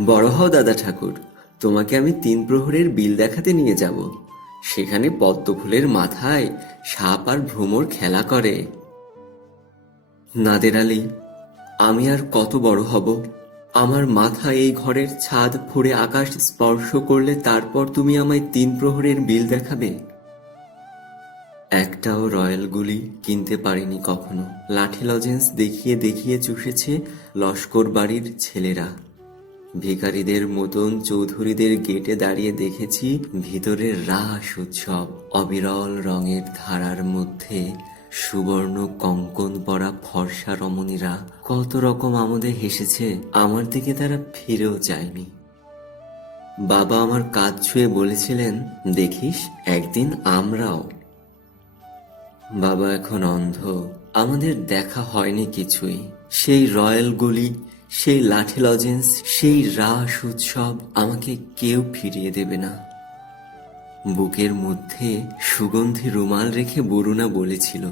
বড় হও দাদা ঠাকুর, তোমাকে আমি তিন প্রহরের বিল দেখাতে নিয়ে যাব। সেখানে পদ্মফুলের মাথায় সাপ আর ভ্রমর খেলা করে। নাদের আলী, আমি আর কত বড় হব? আমার মাথা এই ঘরের ছাদ ফুঁড়ে আকাশ স্পর্শ করলে তারপর তুমি আমায় তিন প্রহরের বিল দেখাবে? একটাও রয়্যাল গুলি কিনতে পারিনি কখনো। লাঠি লজেন্স দেখিয়ে দেখিয়ে চুষেছে লস্কর বাড়ির ছেলেরা। ভিখারিদের মতন চৌধুরীদের গেটে দাঁড়িয়ে দেখেছি ভিতরের রাস উৎসব। অবিরল রঙের ধারার মধ্যে সুবর্ণ কঙ্কন পরা ফর্সা রমণীরা কত রকম আমোদে হেসেছে, আমার দিকে তারা ফিরেও যায়নি বাবা আমার কাজ ছুঁয়ে বলেছিলেন, দেখিস, একদিন আমরাও। বাবা এখন অন্ধ, আমাদের দেখা হয়নি কিছুই। সেই রয়্যাল গুলি সেই লাঠি লজেন্স, সেই রাস উৎসব আমাকে কেউ ফিরিয়ে দেবে না। বুকের মধ্যে সুগন্ধি রুমাল রেখে বরুণা বলেছিল,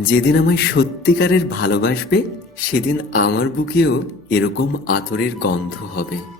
যেদিন আমায় সত্যিকারের ভালোবাসবে, সেদিন আমার বুকেও এরকম আতরের গন্ধ হবে।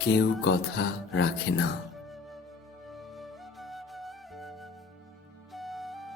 কেউ কথা রাখে না।